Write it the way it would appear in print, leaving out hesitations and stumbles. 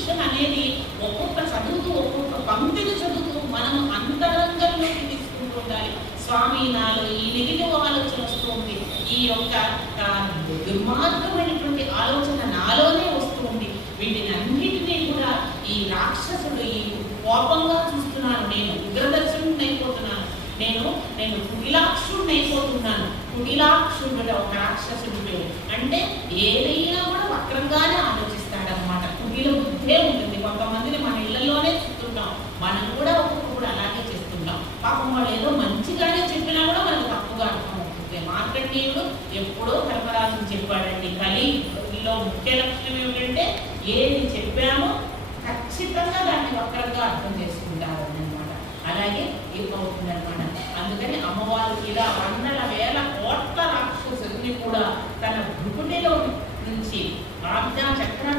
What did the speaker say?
Description అనేది ఒక్కొక్క చదువుతూ ఒక్కొక్క పంక్తిని చదువుతూ మనం అంతరంగంలోకి తీసుకుంటూ ఉండాలి. స్వామి నాలో ఈ నెగిటివ్ ఆలోచన వస్తుంది, ఈ యొక్క దుర్మార్గమైనటువంటి ఆలోచన నాలోనే వస్తూ ఉంది, వీటిని అన్నిటినీ కూడా ఈ రాక్షసుడు ఈ కోపంగా చూస్తున్నాను, నేను ఉగ్రదర్శనుడిని అయిపోతున్నాను, నేను కుటిలాక్షుడిని అయిపోతున్నాను. కుటిలాక్షుడు ఒక రాక్షసుడు పేరు. అంటే ఏదైనా కూడా వక్రంగానే ఆలోచిస్తాడనమాట. కుటిల బుద్ధే ఉంటుంది. కొంతమందిని మన ఇళ్లలోనే చూస్తుంటాం, మనం కూడా ఒక్కొక్కప్పుడు అలాగే చేస్తుంటాం. పాపం వాళ్ళు ఏదో మంచిగానే చెప్పినా కూడా మనకు తప్పుగా అర్థమవుతుంది. మార్కండేయుడు ఎప్పుడో ధర్మరాజుని చెప్పాడండి, కలిలో ముఖ్య లక్షణం ఏమిటంటే ఏది చెప్పామో ఖచ్చితంగా దాన్ని వక్రంగా అర్థం చేసుకుంటారు అన్నమాట. అలాగే ఏమవుతుందన్నమాట. అందుకని అమ్మవారు ఇలా వందల వేల కోట్ల రాక్షసుల్ని కూడా తన భృకుటిలో నుంచి ఆజ్ఞా చక్రం